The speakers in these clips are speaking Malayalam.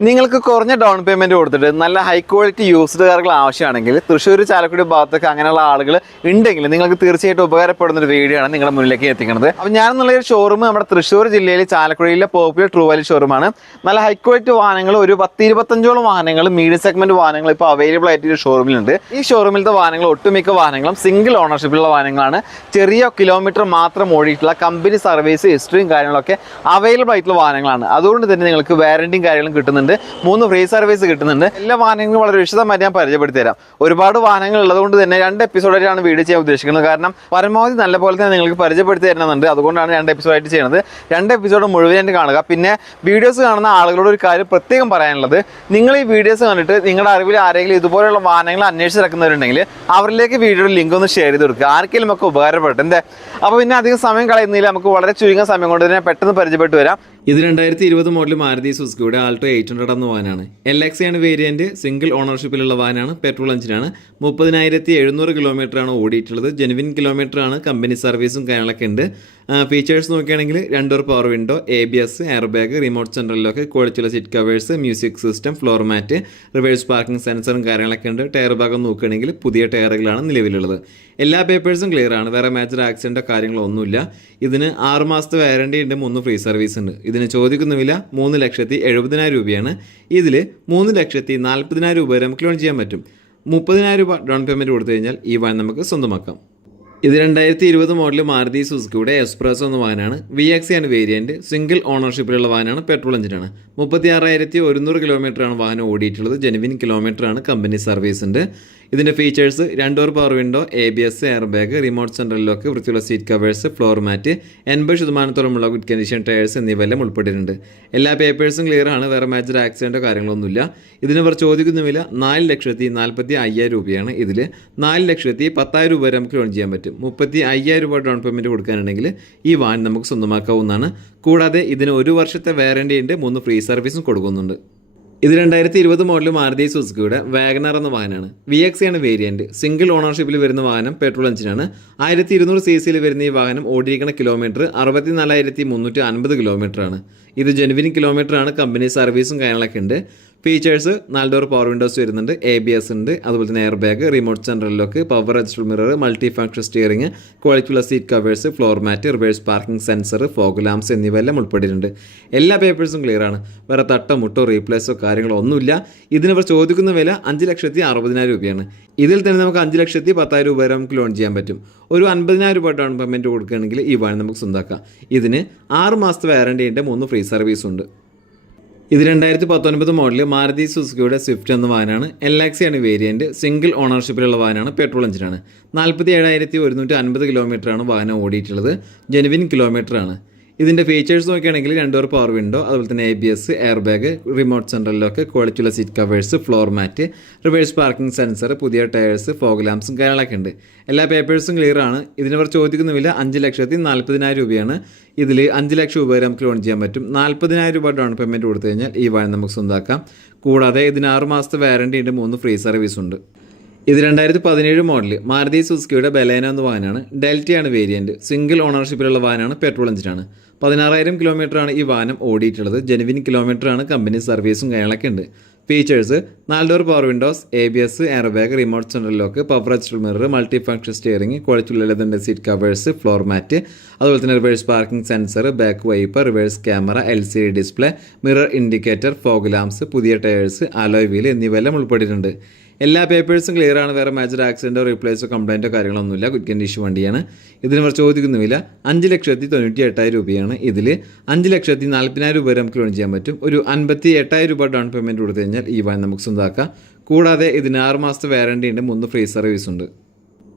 നിങ്ങൾക്ക് കുറഞ്ഞ ഡൗൺ പേയ്മെന്റ് കൊടുത്തിട്ട് നല്ല ഹൈ ക്വാളിറ്റി യൂസ്ഡ് കാറുകൾ ആവശ്യമാണെങ്കിൽ തൃശ്ശൂർ ചാലക്കുടി ഭാഗത്തൊക്കെ അങ്ങനെയുള്ള ആളുകൾ ഉണ്ടെങ്കിൽ നിങ്ങൾക്ക് തീർച്ചയായിട്ടും ഉപകാരപ്പെടുന്ന ഒരു വീഡിയോ ആണ് നിങ്ങളുടെ മുന്നിലേക്ക് എത്തിക്കുന്നത്. അപ്പോൾ ഞാനെന്നുള്ള ഒരു ഷോറൂം നമ്മുടെ തൃശ്ശൂർ ജില്ലയിൽ ചാലക്കുടിയിലെ പോപ്പുലർ ട്രൂ വാലി ഷോറൂമാണ് നല്ല ഹൈ ക്വാളിറ്റി വാഹനങ്ങൾ ഒരു പത്ത് ഇരുപത്തഞ്ചോളം വാഹനങ്ങൾ മീഡിയം സെഗ്മെന്റ് വാഹനങ്ങൾ ഇപ്പോൾ അവൈലബിൾ ആയിട്ട് ഈ ഷോറൂമിലുണ്ട് ഈ ഷോറൂമിലത്തെ വാഹനങ്ങൾ ഒട്ടുമിക്ക വാഹനങ്ങളും സിംഗിൾ ഓണർഷിപ്പിലുള്ള വാഹനങ്ങളാണ്. ചെറിയ കിലോമീറ്റർ മാത്രം ഓടിയിട്ടുള്ള കമ്പനി സർവീസ് ഹിസ്റ്ററിയും കാര്യങ്ങളൊക്കെ അവൈലബിൾ ആയിട്ടുള്ള വാഹനങ്ങളാണ്. അതുകൊണ്ട് തന്നെ നിങ്ങൾക്ക് വാറണ്ടിയും കാര്യങ്ങളും കിട്ടുന്നുണ്ട്. മൂന്ന് ഫ്രീ സർവീസ് കിട്ടുന്നുണ്ട്. എല്ലാ വാഹനങ്ങളും വളരെ വിശദമായി ഞാൻ പരിചയപ്പെടുത്തി തരാം ഒരുപാട് വാഹനങ്ങൾ ഉള്ളതുകൊണ്ട് തന്നെ രണ്ട് എപ്പിസോഡായിട്ടാണ് വീഡിയോ ചെയ്യാൻ ഉദ്ദേശിക്കുന്നത്. കാരണം പരമാവധി നല്ല പോലെ തന്നെ നിങ്ങൾക്ക് പരിചയപ്പെടുത്തി തരുന്നുണ്ട്. അതുകൊണ്ടാണ് രണ്ട് എപ്പിസോഡായിട്ട് ചെയ്യുന്നത് രണ്ട് എപ്പിസോഡ് മുഴുവനായിട്ട് കാണുക. പിന്നെ വീഡിയോസ് കാണുന്ന ആളുകളോട് ഒരു കാര്യം പ്രത്യേകം പറയാനുള്ളത്. നിങ്ങൾ ഈ വീഡിയോസ് കണ്ടിട്ട് നിങ്ങളുടെ അറിവിൽ ആരെങ്കിലും ഇതുപോലെയുള്ള വാഹനങ്ങൾ അന്വേഷിച്ച് നടക്കുന്നവരുണ്ടെങ്കിൽ അവരിലേക്ക് വീഡിയോയുടെ ലിങ്ക് ഒന്ന് ഷെയർ ചെയ്ത് കൊടുക്കുക. ആർക്കെങ്കിലും ഒക്കെ ഉപകാരപ്പെട്ടു അപ്പോൾ പിന്നെ അധികം സമയം കളയുന്നില്ല നമുക്ക് വളരെ ചുരുങ്ങിയ സമയം കൊണ്ട് തന്നെ പെട്ടെന്ന് പരിചയപ്പെട്ട് വരാം. ഇത് രണ്ടായിരത്തി ഇരുപത് മോഡൽ മാരുതി സുസുക്കിയുടെ ആൾട്ടോ എയ്റ്റ് ഹൺഡ്രഡ് എന്ന വാനാണ്. എൽ എക്സ് ആണ് വേരിയന്റ് സിംഗിൾ ഓണർഷിപ്പിലുള്ള വാനാണ് പെട്രോൾ എഞ്ചിനാണ് മുപ്പതിനായിരത്തി എഴുന്നൂറ് ആണ് ഓടിയിട്ടുള്ളത്. ജെനുവിൻ ആണ് കമ്പനി സർവീസും കാര്യങ്ങളൊക്കെ ഉണ്ട്. ഫീച്ചേഴ്സ് നോക്കുകയാണെങ്കിൽ രണ്ടോർ power window A B S air bag remote സെൻട്രലിലൊക്കെ ക്വാളിറ്റിയുള്ള seat covers music system floor mat reverse parking സെൻസറും കാര്യങ്ങളൊക്കെ ഉണ്ട്. ടയർ ഭാഗം നോക്കുകയാണെങ്കിൽ പുതിയ ടയറുകളാണ് നിലവിലുള്ളത്. എല്ലാ പേപ്പേഴ്സും ക്ലിയർ ആണ്. വേറെ മേജർ ആക്സിഡന്റോ കാര്യങ്ങളോ ഒന്നുമില്ല. ഇതിന് ആറ് മാസത്തെ വാറണ്ടി ഉണ്ട് മൂന്ന് ഫ്രീ സർവീസ് ഉണ്ട്. ഇതിന് ചോദിക്കുന്ന വില മൂന്ന് ലക്ഷത്തി എഴുപതിനായിരം രൂപയാണ്. ഇതിൽ മൂന്ന് ലക്ഷത്തി നാൽപ്പതിനായിരം രൂപ വരെ നമുക്ക് ലോൺ ചെയ്യാൻ പറ്റും. മുപ്പതിനായിരം രൂപ ഡൗൺ പേയ്മെന്റ് കൊടുത്തു കഴിഞ്ഞാൽ ഈ വാൻ നമുക്ക് സ്വന്തമാക്കാം. ഇത് രണ്ടായിരത്തി ഇരുപത് മോഡൽ മാരുതി സുസുക്കിയുടെ എക്സ്പ്രസ് എന്ന വാനാണ് വി എക്സ് ആണ് വേരിയന്റ് സിംഗിൾ ഓണർഷിപ്പിലുള്ള വാനാണ് പെട്രോൾ എഞ്ചിനാണ് മുപ്പത്തി ആറായിരത്തി ഒരുന്നൂറ് കിലോമീറ്ററാണ് വാഹനം ഓടിയിട്ടുള്ളത്. ജെനുവിൻ കിലോമീറ്ററാണ് കമ്പനി സർവീസിന്റെ ഇതിന്റെ features രണ്ടോർ power window A B S air bag remote central lock വൃത്തിയുള്ള സീറ്റ് കവേഴ്സ് ഫ്ലോർ മാറ്റ് എൺപത് ശതമാനത്തോളമുള്ള ഗുഡ് കണ്ടീഷൻ ടയേഴ്സ് എന്നിവയെല്ലാം ഉൾപ്പെട്ടിട്ടുണ്ട്. എല്ലാ പേപ്പേഴ്സും ക്ലിയർ ആണ്. വേറെ മേജർ ആക്സിഡന്റോ കാര്യങ്ങളൊന്നുമില്ല. ഇതിന് ഇവർ ചോദിക്കുന്ന വില നാല് ലക്ഷത്തി നാൽപ്പത്തി അയ്യായിരം രൂപയാണ്. ഇതിൽ നാല് ലക്ഷത്തി പത്തായിരം രൂപ വരെ നമുക്ക് ലോൺ ചെയ്യാൻ പറ്റും. മുപ്പത്തി അയ്യായിരം രൂപ ഡൗൺ പേയ്മെന്റ് കൊടുക്കാനുണ്ടെങ്കിൽ ഈ വാൻ നമുക്ക് സ്വന്തമാക്കാവുന്നതാണ്. കൂടാതെ ഇതിന് ഒരു വർഷത്തെ വാറണ്ടി ഉണ്ട്. മൂന്ന് ഫ്രീ സർവീസും കൊടുക്കുന്നുണ്ട്. ഇത് രണ്ടായിരത്തി ഇരുപത് മോഡൽ മാരുതി സുസുക്കിയുടെ വാഗനർ എന്ന വാഹനമാണ്. വി എക്സ് ആണ് വേരിയന്റ് സിംഗിൾ ഓണർഷിപ്പിൽ വരുന്ന വാഹനം പെട്രോൾ എഞ്ചിനാണ് ആയിരത്തി ഇരുന്നൂറ് സി സിയിൽ വരുന്ന ഈ വാഹനം ഓടിയിരിക്കുന്ന കിലോമീറ്റർ അറുപത്തി നാലായിരത്തി മുന്നൂറ്റി അൻപത് കിലോമീറ്റർ ആണ്. ഇത് ജെനുവിൻ കിലോമീറ്റർ ആണ്. കമ്പനി സർവീസും കാര്യങ്ങളൊക്കെ ഉണ്ട്. ഫീച്ചേഴ്സ് നാല് ഡോർ പവർ വിൻഡോസ് വരുന്നുണ്ട് എ ബി എസ് ഉണ്ട് അതുപോലെ തന്നെ air bag remote central lock power adjustable mirror multi function steering ക്വാളിറ്റിയുള്ള seat covers floor mat reverse parking sensor fog lamps എന്നിവയെല്ലാം ഉൾപ്പെട്ടിട്ടുണ്ട്. എല്ലാ പേപ്പേഴ്സും ക്ലിയർ ആണ്. വേറെ തട്ടോ മുട്ടോ റീപ്ലേസോ കാര്യങ്ങളോ ഒന്നുമില്ല. ഇതിനവർ ചോദിക്കുന്ന വില അഞ്ച് ലക്ഷത്തി അറുപതിനായിരം രൂപയാണ്. ഇതിൽ തന്നെ നമുക്ക് അഞ്ച് ലക്ഷത്തി പത്തായിരം രൂപ വരെ നമുക്ക് ലോൺ ചെയ്യാൻ പറ്റും. ഒരു അൻപതിനായിരം രൂപ ഡൗൺ പേയ്മെന്റ് കൊടുക്കുകയാണെങ്കിൽ ഈ വാണി നമുക്ക് സ്വന്തമാക്കാം ഇതിന് ആറ് മാസത്തെ വാറണ്ടി ഉണ്ട് മൂന്ന് ഫ്രീ സർവീസ് ഉണ്ട്. ഇത് രണ്ടായിരത്തി പത്തൊൻപത് മോഡൽ മാരുതി സുസുക്കിയുടെ സ്വിഫ്റ്റ് എന്ന വാനാണ്. എൽ ആണ് വേരിയന്റ് സിംഗിൾ ഓണർഷിപ്പിലുള്ള വാനാണ്. പെട്രോൾ എഞ്ചിനാണ് നാൽപ്പത്തി ഏഴായിരത്തി ഒരുന്നൂറ്റി അൻപത് കിലോമീറ്ററാണ് വാഹനം ഓടിയിട്ടുള്ളത്. ജെനുവിൻ കിലോമീറ്റർ ആണ്. ഇതിന്റെ ഫീച്ചേഴ്സ് നോക്കുകയാണെങ്കിൽ രണ്ടോർ പവർ വിൻഡോ അതുപോലെ തന്നെ A B S air bag remote സെൻട്രലിലൊക്കെ ക്വാളിറ്റിയുള്ള seat covers floor mat reverse parking sensor പുതിയ ടയേഴ്സ് ഫോഗ് ലാംപ്സും കാര്യങ്ങളൊക്കെ ഉണ്ട്. എല്ലാ പേപ്പേഴ്സും ക്ലിയർ ആണ്. ഇതിനവർ ചോദിക്കുന്ന വില അഞ്ച് ലക്ഷത്തി നാൽപ്പതിനായിരം രൂപയാണ്. ഇതിൽ അഞ്ച് ലക്ഷം രൂപ വരെ നമുക്ക് ലോൺ ചെയ്യാൻ പറ്റും. നാൽപ്പതിനായിരം രൂപ ഡൗൺ പേയ്മെന്റ് കൊടുത്തു കഴിഞ്ഞാൽ ഈ വാഹനം നമുക്ക് സ്വന്തമാക്കാം കൂടാതെ ഇതിന് ആറ് മാസത്തെ വാറണ്ടി ഉണ്ട്. മൂന്ന് ഫ്രീ സർവീസ് ഉണ്ട്. ഇത് രണ്ടായിരത്തി പതിനേഴ് മോഡൽ മാരുതി സുസുക്കിയുടെ ബലേന എന്ന വാഹനമാണ്. ഡെൽറ്റയാണ് വേരിയന്റ്. സിംഗിൾ ഓണർഷിപ്പിലുള്ള വാഹനമാണ്. പെട്രോൾ എഞ്ചിനാണ്. പതിനാറായിരം കിലോമീറ്ററാണ് ഈ വാഹനം ഓടിയിട്ടുള്ളത്. ജെനുവിൻ കിലോമീറ്ററാണ് കമ്പനി സർവീസും കാര്യങ്ങളൊക്കെ ഉണ്ട്. ഫീച്ചേഴ്സ് നാല് door power windows A B S air bag remote central lock power adjustable mirror multi function steering ക്വാളിറ്റിയുള്ള ലെതറിന്റെ സീറ്റ് കവേഴ്സ് ഫ്ലോർ മാറ്റ് അതുപോലെ തന്നെ reverse parking sensor back wiper reverse camera L C D display mirror indicator fog lamps പുതിയ ടയേഴ്സ് അലോയ് വീൽ എന്നിവയെല്ലാം ഉൾപ്പെട്ടിട്ടുണ്ട്. എല്ലാ പേപ്പേഴ്സും ക്ലിയർ ആണ്. വേറെ മേജർ ആക്സിഡന്റോ റീപ്ലേസോ കംപ്ലൈന്റോ കാര്യങ്ങളൊന്നുമില്ല. ഗുഡ് കണ്ടീഷൻ വണ്ടിയാണ്. ഇതിന് ഇവർ ചോദിക്കുന്നുമില്ല അഞ്ച് ലക്ഷത്തി തൊണ്ണൂറ്റി എട്ടായിരം രൂപയാണ് ഇതിൽ അഞ്ച് ലക്ഷത്തി നാൽപ്പതിനായിരം രൂപ വരെ നമുക്ക് ലോൺ ചെയ്യാൻ പറ്റും. ഒരു അൻപത്തി എട്ടായിരം രൂപ ഡൗൺ പേയ്മെന്റ് കൊടുത്തു കഴിഞ്ഞാൽ ഈ വാൻ നമുക്ക് സ്വന്തമാക്കാം കൂടാതെ ഇതിന് ആറ് മാസത്തെ വാറണ്ടി ഉണ്ട്. മൂന്ന് ഫ്രീ സർവീസ് ഉണ്ട്.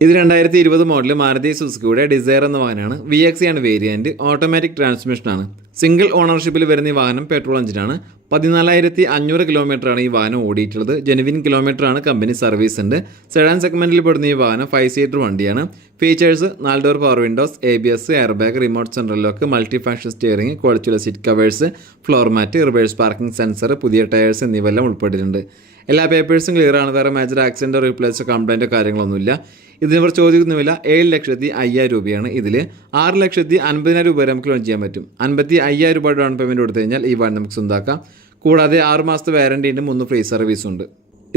ഇത് രണ്ടായിരത്തി ഇരുപത് മോഡൽ മാരുതി സുസുക്കിയുടെ ഡിസയർ എന്ന വാഹനമാണ്. വി എക്സ് ആണ് വേരിയന്റ് ഓട്ടോമാറ്റിക് ട്രാൻസ്മിഷനാണ് സിംഗിൾ ഓണർഷിപ്പിൽ വരുന്ന ഈ വാഹനം പെട്രോൾ എഞ്ചിനാണ് പതിനാലായിരത്തി അഞ്ഞൂറ് കിലോമീറ്ററാണ് ഈ വാഹനം ഓടിയിട്ടുള്ളത്. ജെനുവിൻ കിലോമീറ്ററാണ് കമ്പനി സർവീസ് ഉണ്ട്. സെഡാൻ സെഗ്മെന്റിൽ പെടുന്ന ഈ വാഹനം ഫൈവ് സീറ്റർ വണ്ടിയാണ്. ഫീച്ചേഴ്സ് നാല് door power windows A B S air bag remote central lock multi fashion steering ക്വാളിറ്റിയുള്ള seat covers floor mat reverse parking sensor പുതിയ ടയേഴ്സ് എന്നിവയെല്ലാം ഉൾപ്പെട്ടിട്ടുണ്ട്. എല്ലാ പേപ്പേഴ്സും ക്ലിയർ ആണ്. വേറെ മേജർ ആക്സിഡന്റോ റീപ്ലേസോ കംപ്ലൈന്റോ കാര്യങ്ങളൊന്നുമില്ല. ഇതിനിവർ ചോദിക്കുന്ന ചോദിക്കുന്നുമില്ല. ഏഴ് ലക്ഷത്തി അയ്യായിരം രൂപയാണ് ഇതിൽ ആറ് ലക്ഷത്തി അൻപതിനായിരം രൂപ വരെ നമുക്ക് ലോൺ ചെയ്യാൻ പറ്റും. അൻപത്തി അയ്യായിരം രൂപ ഡൗൺ പേയ്മെന്റ് കൊടുത്തു കഴിഞ്ഞാൽ ഈ വാൻ നമുക്ക് സ്വന്തമാക്കാം കൂടാതെ ആറ് മാസത്തെ വാരണ്ടിന്റെ മൂന്ന് ഫ്രീ സർവീസും ഉണ്ട്.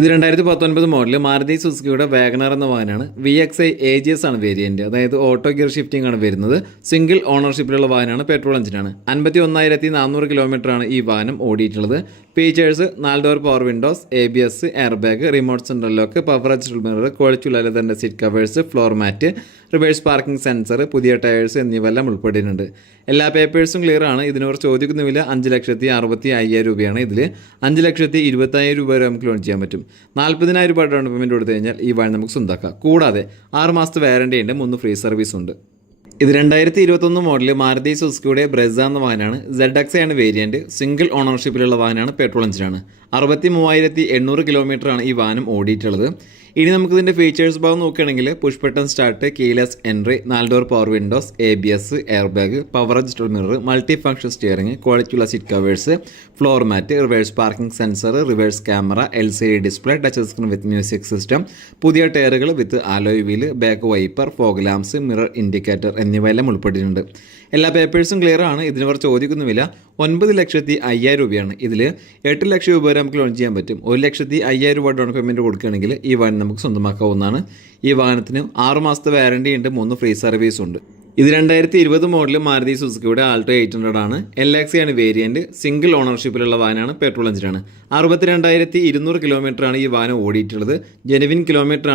ഇത് രണ്ടായിരത്തി പത്തൊൻപത് മോഡൽ മാരുതി സുസുക്കിയുടെ വാഗനർ എന്ന വാഹനമാണ്. V X I A G S ആണ് വേരിയന്റ് അതായത് ഓട്ടോ ഗിയർ ഷിഫ്റ്റിംഗ് ആണ് വരുന്നത്. സിംഗിൾ ഓണർഷിപ്പിലുള്ള വാഹനമാണ് പെട്രോൾ എഞ്ചിനാണ് അൻപത്തി ഒന്നായിരത്തി നാനൂറ് കിലോമീറ്റർ ആണ് ഈ വാഹനം ഓടിയിട്ടുള്ളത്. ഫീച്ചേഴ്സ് നാല് door power windows A B S air bag remote central lock power adjustable mirror quality തന്നെ seat covers floor mat reverse parking sensor പുതിയ ടയേഴ്സ് എന്നിവയെല്ലാം ഉൾപ്പെട്ടിട്ടുണ്ട്. എല്ലാ പേപ്പേഴ്സും ക്ലിയർ ആണ്. ഇതിന് കുറച്ച് ചോദിക്കുന്ന വില അഞ്ച് ലക്ഷത്തി അറുപത്തി അയ്യായിരം രൂപയാണ്. ഇതിൽ അഞ്ച് ലക്ഷത്തി ഇരുപത്തയ്യായിരം രൂപ വരെ നമുക്ക് ലോൺ ചെയ്യാൻ പറ്റും. നാൽപ്പതിനായിരം രൂപ ഡൗൺ പേയ്മെന്റ് കൊടുത്തു കഴിഞ്ഞാൽ ഈ വാഹനം നമുക്ക് സ്വന്തമാക്കാം കൂടാതെ ആറ് മാസത്തെ വാറണ്ടി ഉണ്ട് മൂന്ന് ഫ്രീ സർവീസ് ഉണ്ട്. ഇത് രണ്ടായിരത്തി ഇരുപത്തൊന്ന് മോഡൽ മാരുതി സുസുക്കിയുടെ ബ്രെസ എന്ന വാഹനമാണ്. സെഡ് ആണ് വേരിയന്റ് സിംഗിൾ ഓണർഷിപ്പിലുള്ള വാഹനമാണ് പെട്രോൾ എഞ്ചിനാണ് അറുപത്തി മൂവായിരത്തി എണ്ണൂറ് കിലോമീറ്ററാണ് ഈ വാഹനം ഓടിയിട്ടുള്ളത്. ഇനി നമുക്ക് ഇതിന്റെ ഫീച്ചേഴ്സ് ഭാഗം നോക്കുകയാണെങ്കിൽ push button start keyless entry നാല് door power windows A B S air bag power adjustable mirror multi function steering ക്വാളിറ്റിയുള്ള seat covers floor mat reverse parking sensor reverse camera L C D display touch screen with music system പുതിയ ടയറുകൾ with alloy wheel back wiper fog lamps mirror indicator എന്നിവയെല്ലാം ഉൾപ്പെട്ടിട്ടുണ്ട്. എല്ലാ പേപ്പേഴ്സും ക്ലിയർ ആണ്. ഇതിന് കുറച്ച് ചോദിക്കുന്നുമില്ല ഒൻപത് ലക്ഷത്തി അയ്യായിരം രൂപയാണ്. ഇതിൽ എട്ട് ലക്ഷം രൂപ വരെ നമുക്ക് ലോൺ ചെയ്യാൻ പറ്റും. ഒരു ലക്ഷത്തി അയ്യായിരം രൂപ ഡൗൺ പേയ്മെന്റ് കൊടുക്കുകയാണെങ്കിൽ ഈ വാഹനം നമുക്ക് സ്വന്തമാക്കാവുന്നതാണ്. ഈ വാഹനത്തിന് ആറ് മാസത്തെ വാറണ്ടി ഉണ്ട് മൂന്ന് ഫ്രീ സർവീസും ഉണ്ട്. ഇത് രണ്ടായിരത്തി ഇരുപത് മോഡൽ മാരുതി സുസുക്കിയുടെ ആൾട്ടോ എയ്റ്റ് ഹൺഡ്രഡ് ആണ് എൽ ആണ് വേരിയന്റ് സിംഗിൾ ഓണർഷിപ്പിലുള്ള വാഹനമാണ് പെട്രോൾ എഞ്ചിനാണ് അറുപത്തിരണ്ടായിരത്തി ഇരുന്നൂറ് ആണ് ഈ വാഹനം ഓടിയിട്ടുള്ളത്. ജെനുവിൻ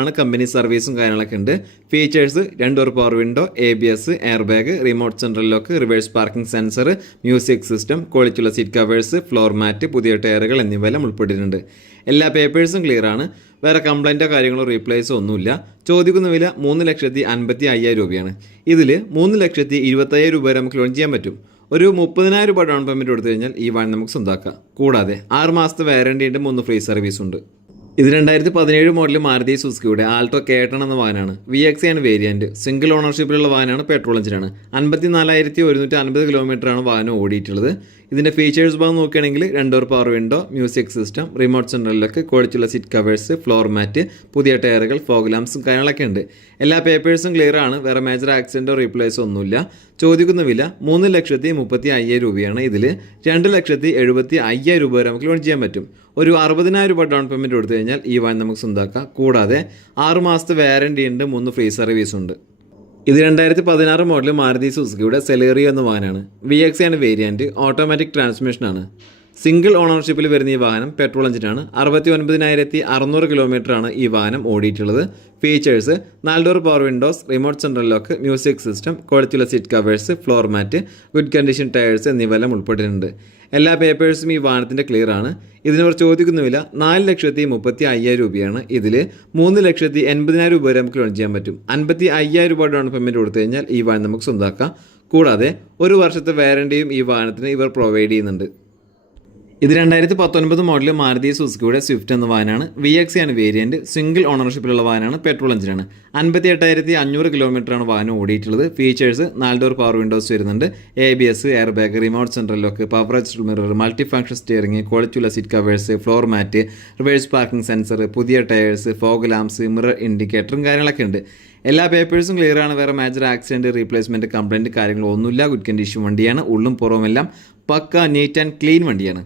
ആണ് കമ്പനി സർവീസും കാര്യങ്ങളൊക്കെ ഉണ്ട്. ഫീച്ചേഴ്സ് രണ്ട് ഒരു power window A B S air bag remote central lock reverse parking sensor music system ക്വാളിറ്റിയുള്ള സീറ്റ് കവേഴ്സ് ഫ്ലോർ മാറ്റ് പുതിയ ടയറുകൾ എന്നിവയെല്ലാം ഉൾപ്പെട്ടിട്ടുണ്ട്. എല്ലാ പേപ്പേഴ്സും ക്ലിയർ ആണ്. വേറെ കംപ്ലൈന്റോ കാര്യങ്ങളോ റീപ്ലേസോ ഒന്നുമില്ല. ചോദിക്കുന്ന വില മൂന്ന് ലക്ഷത്തി അൻപത്തി അയ്യായിരം രൂപയാണ്. ഇതിൽ മൂന്ന് ലക്ഷത്തി ഇരുപത്തയ്യായിരം രൂപ വരെ നമുക്ക് ലോൺ ചെയ്യാൻ പറ്റും. ഒരു മുപ്പതിനായിരം രൂപ ഡൗൺ പേയ്മെന്റ് കൊടുത്തു കഴിഞ്ഞാൽ ഈ വാഹനം നമുക്ക് സ്വന്തമാക്കാം കൂടാതെ ആറ് മാസത്തെ വാരണ്ടിന്റെ മൂന്ന് ഫ്രീ സർവീസ് ഉണ്ട്. ഇത് രണ്ടായിരത്തി പതിനേഴ് മോഡൽ മാരുതി സുസുക്കിയുടെ ആൾട്ടോ കേട്ടൺ എന്ന വാഹനമാണ്. വി എക്സ് ആണ് വേരിയന്റ് സിംഗിൾ ഓണർഷിപ്പിലുള്ള വാഹനമാണ് പെട്രോൾ എഞ്ചിനാണ് അൻപത്തി നാലായിരത്തി ഒരുന്നൂറ്റി അൻപത് കിലോമീറ്ററാണ് വാഹനം ഓടിയിട്ടുള്ളത്. ഇതിന്റെ ഫീച്ചേഴ്സ് ഭാഗം നോക്കുകയാണെങ്കിൽ രണ്ടോർ power window music system remote സെൻട്രലിലൊക്കെ ക്വാളിറ്റിയുള്ള സീറ്റ് കവേഴ്സ് ഫ്ലോർ മാറ്റ് പുതിയ ടയറുകൾ ഫോഗ് ലാംസും കാര്യങ്ങളൊക്കെ ഉണ്ട്. എല്ലാ പേപ്പേഴ്സും ക്ലിയർ ആണ്. വേറെ മേജർ ആക്സിഡന്റോ റീപ്ലേസോ ഒന്നുമില്ല ചോദിക്കുന്ന വില മൂന്ന് ലക്ഷത്തി മുപ്പത്തി അയ്യായിരം രൂപയാണ് ഇതിൽ രണ്ട് ലക്ഷത്തി എഴുപത്തി അയ്യായിരം രൂപ വരെ നമുക്ക് ലോൺ ചെയ്യാൻ പറ്റും. ഒരു അറുപതിനായിരം രൂപ ഡൗൺ പേയ്മെന്റ് കൊടുത്തു കഴിഞ്ഞാൽ ഈ വാൻ നമുക്ക് സ്വന്തമാക്കാം കൂടാതെ ആറ് മാസത്തെ വാരണ്ടി ഉണ്ട് മൂന്ന് ഫ്രീ സർവീസ് ഉണ്ട്. ഇത് രണ്ടായിരത്തി പതിനാറ് മോഡൽ മാരുതി സുസുക്കിയുടെ സെലേറിയോ എന്ന വാഹനമാണ്. വി എക്സ് ആണ് വേരിയന്റ് ഓട്ടോമാറ്റിക് ട്രാൻസ്മിഷനാണ് സിംഗിൾ ഓണർഷിപ്പിൽ വരുന്ന ഈ വാഹനം പെട്രോൾ എഞ്ചിനാണ് അറുപത്തി ഒൻപതിനായിരത്തി അറുന്നൂറ് കിലോമീറ്ററാണ് ഈ വാഹനം ഓടിയിട്ടുള്ളത്. ഫീച്ചേഴ്സ് നാല് door power windows remote central lock music system ക്വാളിറ്റിയുള്ള seat covers floor mat good condition tyres എന്നിവയെല്ലാം ഉൾപ്പെട്ടിട്ടുണ്ട്. എല്ലാ പേപ്പേഴ്സും ഈ വാഹനത്തിന്റെ ക്ലിയർ ആണ്. ഇതിനവർ ചോദിക്കുന്ന വില നാല് ലക്ഷത്തി മുപ്പത്തി അയ്യായിരം രൂപയാണ് ഇതിൽ മൂന്ന് ലക്ഷത്തി എൺപതിനായിരം രൂപ വരെ നമുക്ക് ലോൺ ചെയ്യാൻ പറ്റും. അൻപത്തി അയ്യായിരം രൂപ ഡൗൺ പേയ്മെന്റ് കൊടുത്തു കഴിഞ്ഞാൽ ഈ വാഹനം നമുക്ക് സ്വന്തമാക്കാം. കൂടാതെ ഒരു വർഷത്തെ വാരണ്ടിയും ഈ വാഹനത്തിന് ഇവർ പ്രൊവൈഡ് ചെയ്യുന്നുണ്ട്. ഇത് രണ്ടായിരത്തി പത്തൊൻപത് മോഡൽ മാരുതി സുസുക്കിയുടെ സ്വിഫ്റ്റ് എന്ന വാഹനമാണ് വി എക്സ് ആണ് വേരിയന്റ് സിംഗിൾ ഓണർഷിപ്പിലുള്ള വാഹനമാണ് പെട്രോൾ എഞ്ചിനാണ് അൻപത്തി എട്ടായിരത്തി അഞ്ഞൂറ് കിലോമീറ്ററാണ് വാഹനം ഓടിയിട്ടുള്ളത്. ഫീച്ചേഴ്സ് നാല് ഡോർ പവർ വിൻഡോസ് വരുന്നുണ്ട്. A B S air bag remote central lock power adjustable mirror multi function steering ക്വാളിറ്റിയുള്ള seat covers floor mat reverse parking sensor പുതിയ ടയേഴ്സ് ഫോഗ് ലാംസ് മിറർ ഇൻഡിക്കേറ്ററും കാര്യങ്ങളൊക്കെ ഉണ്ട്. എല്ലാ പേപ്പേഴ്സും ക്ലിയർ ആണ്. വേറെ മേജർ ആക്സിഡന്റ് റീപ്ലേസ്മെന്റ് കംപ്ലൈന്റ് കാര്യങ്ങളൊന്നുമില്ല ഗുഡ് കണ്ടീഷൻ വണ്ടിയാണ്. ഉള്ളും പുറവുമെല്ലാം പക്ക നീറ്റ് ആൻഡ് ക്ലീൻ വണ്ടിയാണ്.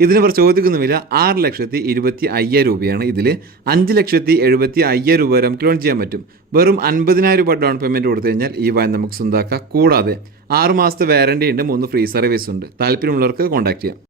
ഇതിന് ഇവർ ചോദിക്കുന്ന വില ആറ് ലക്ഷത്തി ഇരുപത്തി അയ്യായിരം രൂപയാണ്. ഇതിൽ അഞ്ച് ലക്ഷത്തി എഴുപത്തി അയ്യായിരം രൂപ വരെ നമുക്ക് ലോൺ ചെയ്യാൻ പറ്റും. വെറും അൻപതിനായിരം രൂപ ഡൗൺ പേയ്മെന്റ് കൊടുത്തു കഴിഞ്ഞാൽ ഈ വാൻ നമുക്ക് സ്വന്തമാക്കാം കൂടാതെ ആറ് മാസത്തെ വാറണ്ടി ഉണ്ട് മൂന്ന് ഫ്രീ സർവീസ് ഉണ്ട്. താല്പര്യമുള്ളവർക്ക് കോൺടാക്ട് ചെയ്യാം.